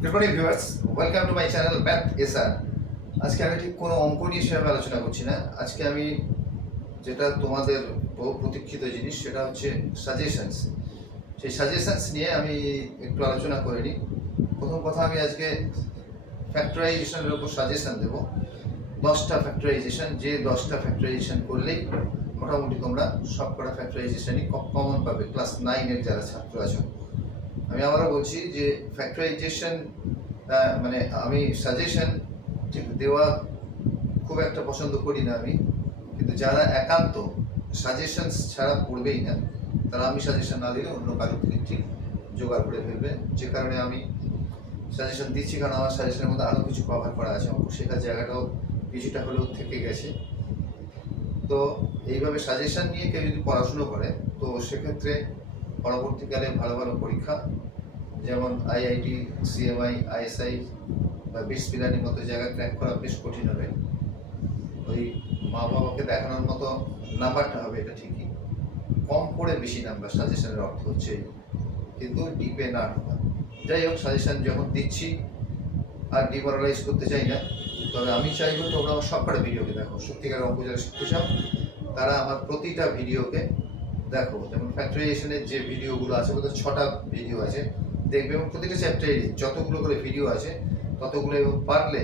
Good morning viewers, welcome to my channel math SR. আজকে আমি ঠিক কোনো অঙ্ক নিয়ে সেভাবে আলোচনা করছি না। আজকে আমি যেটা তোমাদের বহু প্রতীক্ষিত জিনিস সেটা হচ্ছে সাজেশনস। সেই সাজেশনস নিয়ে আমি একটু আলোচনা করে নিই। প্রথম কথা, আমি আজকে ফ্যাক্টরাইজেশনের উপর সাজেশন দেব। 10টা ফ্যাক্টরাইজেশন, যে 10টা ফ্যাক্টরাইজেশন করলেই মোটামুটি তোমরা সবকটা ফ্যাক্টরাইজেশনই কমন পাবে, ক্লাস 9-এর যারা ছাত্র আছো। আমি আবারও বলছি যে ফ্যাক্টরাইজেশন মানে আমি সাজেশন ঠিক দেওয়া খুব একটা পছন্দ করি না আমি, কিন্তু যারা একান্ত সাজেশনস ছাড়া পড়বেই না তারা আমি সাজেশন না দিলে অন্য কারো থেকে ঠিক জোগাড় করে ফেলবে। যে কারণে আমি সাজেশন দিচ্ছি, কারণ আমার সাজেশনের মধ্যে আরও কিছু কভার করা আছে, অঙ্ক শেখার জায়গাটাও কিছুটা হলেও থেকে গেছে। তো এইভাবে সাজেশন নিয়ে কেউ যদি পড়াশুনো করে তো সেক্ষেত্রে পরবর্তীকালে ভালো ভালো পরীক্ষা, যেমন আইআইটি, সিএমআই, আইএসআই বা বিটস পিলানির মতো জায়গা ক্র্যাক করা বেশ কঠিন হবে। ওই মা বাবাকে দেখানোর মতো নাম্বারটা হবে, এটা ঠিকই, কম পড়ে বেশি নাম্বার, সাজেশনের অর্থ হচ্ছে কিন্তু ডিপে না ঢোকা। যাই হোক, সাজেশন যখন দিচ্ছি আর ডিমোরালাইজ করতে চাই না, তবে আমি চাইবো তোমরা আমার সবকটা ভিডিওকে দেখো। সত্যিকার অঙ্ক যারা শিখতে চাও তারা আমার প্রতিটা ভিডিওকে দেখো। যেমন ফ্যাক্টরাইজেশনের যে ভিডিওগুলো আছে, বোধহয় 6টা ভিডিও আছে, দেখবে, এবং প্রতিটা চ্যাপ্টারে যতগুলো করে ভিডিও আছে ততগুলো, এবং পারলে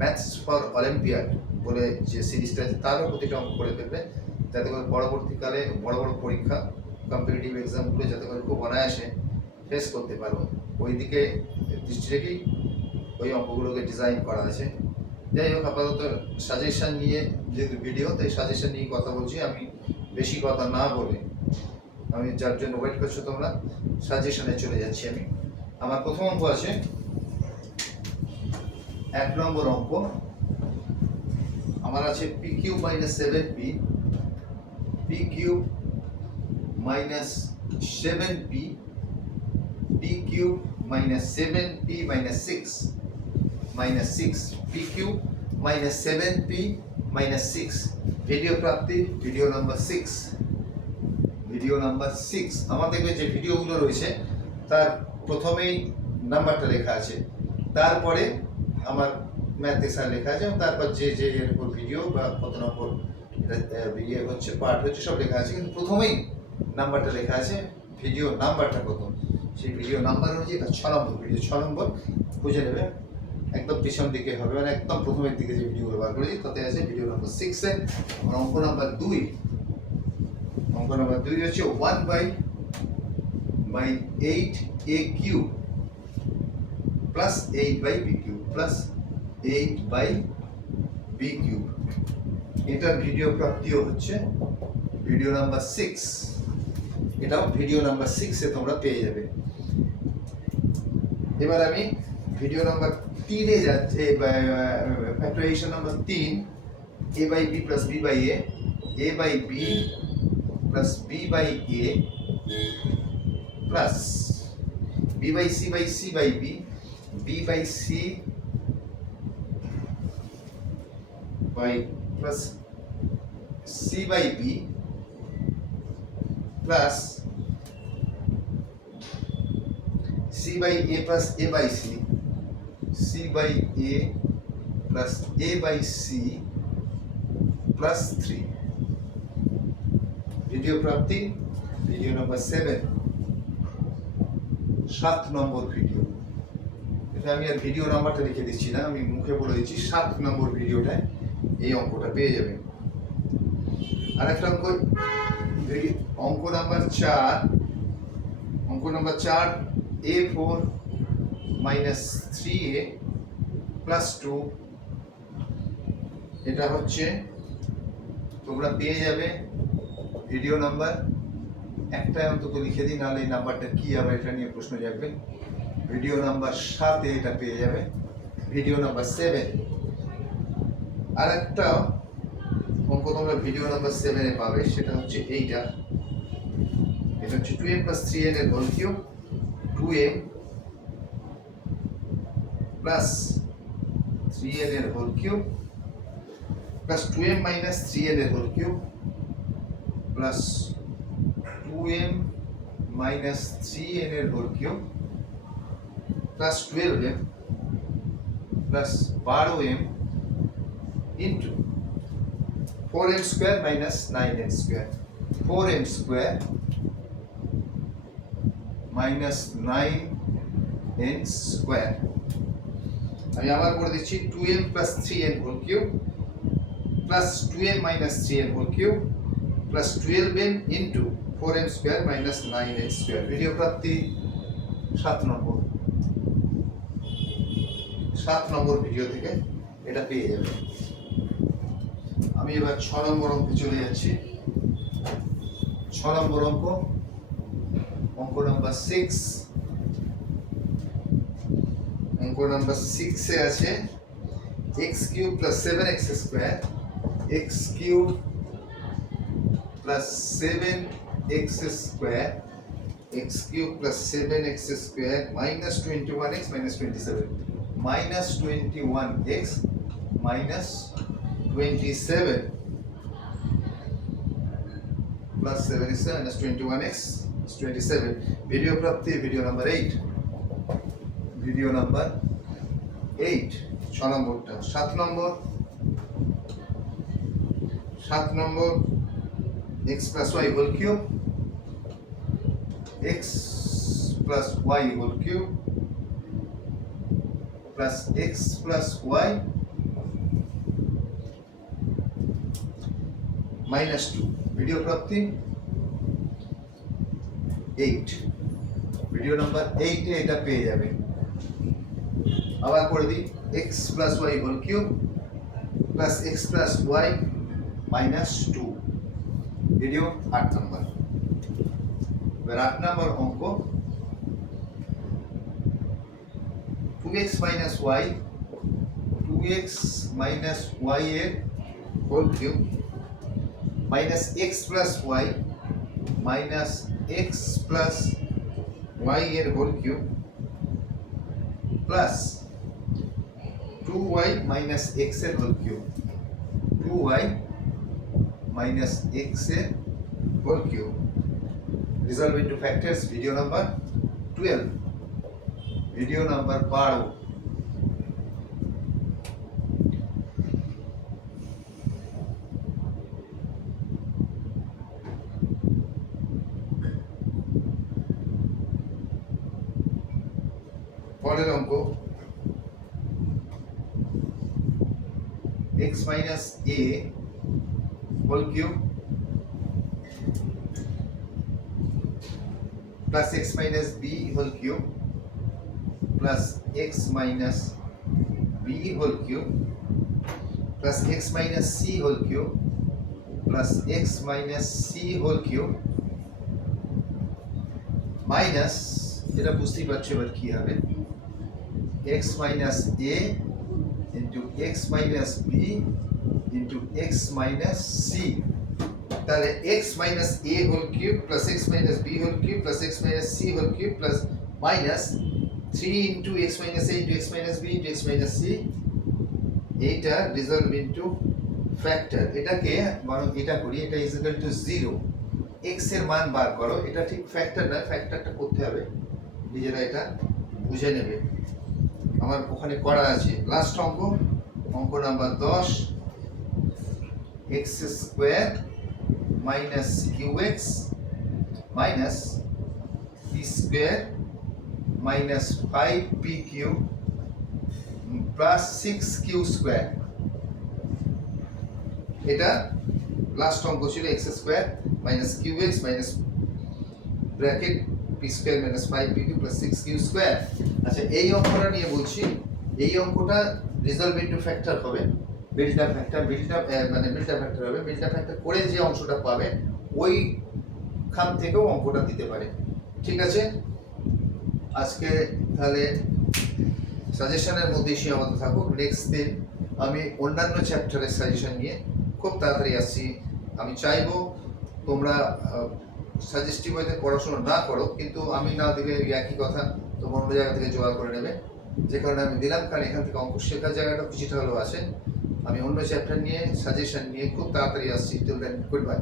ম্যাথস ফর অলিম্পিয়াড বলে যে সিরিজটা আছে তারও প্রতিটা অঙ্ক করে ফেলবে, যাতে করে পরবর্তীকালে বড় বড় পরীক্ষা, কম্পিটিটিভ এক্সামগুলো যাতে করে খুব অনায়াসে ফেস করতে পারো। ওই দিকে দৃষ্টি রেখেই ওই অঙ্কগুলোকে ডিজাইন করা আছে। যাই হোক, আপাতত সাজেশন নিয়ে যেহেতু ভিডিও, তাই সাজেশন নিয়ে কথা বলছি। আমি বেশি কথা না বলে, আমি যার জন্য ওয়েট করছো তোমরা, সাজেশনে চলে যাচ্ছি। আমি আমার প্রথম অঙ্ক আছে 1 নম্বর অঙ্ক। আমার আছে পি কিউব মাইনাস 7পি, পি কিউব মাইনাস 7পি, পি কিউব মাইনাস 7পি minus 6 minus 6, P cube minus 7পি মাইনাস 6। ভিডিও প্রাপ্তি ভিডিও নাম্বার 6, ভিডিও নাম্বার 6। আমার দেখবে যে ভিডিওগুলো রয়েছে তার প্রথমেই নাম্বারটা লেখা আছে, তারপরে আমার ম্যাথ এসআর লেখা আছে, এবং তারপর যে যে এর উপর ভিডিও বা কত নম্বর ভিডিও হচ্ছে, পার্ট হচ্ছে, সব লেখা আছে, কিন্তু প্রথমেই নাম্বারটা লেখা আছে। ভিডিও নাম্বারটা কত, সেই ভিডিও নাম্বার হচ্ছে এটা 6 নম্বর ভিডিও। 6 নম্বর খুঁজে নেবে, একদম পিছন দিকে হবে, মানে একদম প্রথমের দিকে যে ভিডিওগুলো বার করেছি তাতে আছে ভিডিও নাম্বার 6-এ। অঙ্ক নাম্বার 2, অঙ্ক নাম্বার 2 হচ্ছে 1/8a cube plus 8/b cube plus 8/b cube. এটার ভিডিও প্রাপ্তিও হচ্ছে ভিডিও নাম্বার 6। এটাও ভিডিও নাম্বার 6-এ তোমরা পেয়ে যাবে। এবার আমি ভিডিও নাম্বার 3-এ যাচ্ছি, factorisation number 3, a/b plus b/a, a/b plus b/a plus b/c/c/b, b/c plus c/b plus c/a plus a/c, c/a plus a/c plus 3। Video প্রাপ্তি ভিডিও নাম্বার 7, 7 নম্বর ভিডিও। এটা আমি আর ভিডিও নাম্বারটা লিখে দিচ্ছি না, আমি মুখে বলে দিচ্ছি 7 নম্বর ভিডিওটায় এই অঙ্কটা পেয়ে যাবে। আর একটা অঙ্ক, অঙ্ক নাম্বার 4, অঙ্ক number 4, a4 minus 3a plus 2। এটা হচ্ছে তোমরা পেয়ে যাবে ভিডিও নাম্বার, একটাই অন্তত লিখে দিই, নাহলে এই নাম্বারটা কি আবার এটা নিয়ে প্রশ্ন জাগবে। ভিডিও নাম্বার 7-এ এটা পেয়ে যাবে, ভিডিও নাম্বার 7। আর একটা অঙ্ক তোমরা ভিডিও নাম্বার 7-এ পাবে, সেটা হচ্ছে এইটা। এটা হচ্ছে 2m প্লাস 3n এর whole cube, 2m plus 3n এর whole cube plus 2m minus 3n এর whole cube plus 2m minus 3n এর whole cube plus 12m plus 12m into 4m square minus 9n square, 4m square minus 9n square. আমি আবার করে দিচ্ছি 2m plus 3n whole cube plus 2m minus 3n whole cube plus 12m into 4m square minus 9n square. Video প্রাপ্তি 7 number video থেকে এটা পেয়ে যাবে। আমি এবার 6 নম্বর অঙ্কে চলে যাচ্ছি। 6 নম্বর অঙ্ক নাম্বার 6। অঙ্ক নাম্বার 6 এ আছে x cube plus 7x square, x cube plus 7x square, x cube plus 7x square minus 21x minus 27, minus 21x minus 27 plus 7 is minus 21x 27। Video প্রাপ্তি ভিডিও নাম্বার 8, ভিডিও নাম্বার 8 6 নম্বরটা। 7 নম্বর x plus y whole cube, x plus y whole cube plus x plus y minus 2। Video প্রাপ্তি 8, video number 8 এ এটা পেয়ে যাবে। আবার করে দিই x plus y whole cube plus x plus y minus 2, video 8 নম্বর। এবার 8 নম্বর অঙ্ক 2x minus y, 2x minus y এর whole cube minus x plus y minus x plus y এর whole cube plus 2y minus x এর whole cube, 2y minus x এর whole cube. Resolve into factors video number 12, video number 12। পরের অঙ্ক x minus a whole cube plus x minus b whole cube plus x minus b whole cube plus x minus c whole cube plus x minus c whole cube minus, এটা বুঝতেই পারছো এবার কি হবে, x minus a into x minus b into x minus c। তাহলে x minus a whole cube plus x minus b whole cube plus x minus c whole cube plus minus 3 into x minus a into x minus b into x minus c, এইটা resolve into factor. এটাকে বরং এটা করি, এটা is equal to 0, x এর মান বার করো। এটা ঠিক ফ্যাক্টর না, ফ্যাক্টরটা করতে হবে, নিজেরা এটা বুঝে নেবে, আমার ওখানে করা আছে। লাস্ট অঙ্ক number 10 x square minus qx minus p square minus 5p cube plus 6q square. এটা লাস্ট অঙ্ক ছিল x square minus qx minus bracket p square minus 5p cube plus 6q square. আচ্ছা, এই অঙ্কটা নিয়ে বলছি, এই অঙ্কটা রিজলভ ইনটু ফ্যাক্টর হবে, বিল্ট আপ ফ্যাক্টর, মানে বিল্ট আপ ফ্যাক্টর হবে। বিল্ট আপ ফ্যাক্টর করে যে অংশটা পাবে ওই খাম থেকেও অঙ্কটা দিতে পারে। ঠিক আছে, আজকে তাহলে সাজেশনের মধ্যেই সীমাবদ্ধ থাকুক। নেক্সট দিন আমি অন্যান্য চ্যাপ্টারের সাজেশন নিয়ে খুব তাড়াতাড়ি আসছি। আমি চাইবো তোমরা সাজেস্টিভ ওয়েতে পড়াশোনা না করো, কিন্তু আমি না দিলে একই কথা তোমরা অন্য জায়গা থেকে জোগাড় করে নেবে, যে কারণে আমি দিলাম, কারণ এখান থেকে অঙ্ক শেখার জায়গাটা কিছুটা হলেও আছে। আমি অন্য চ্যাপ্টার নিয়ে সাজেশন নিয়ে খুব তাড়াতাড়ি আসছি। Till then, good bye.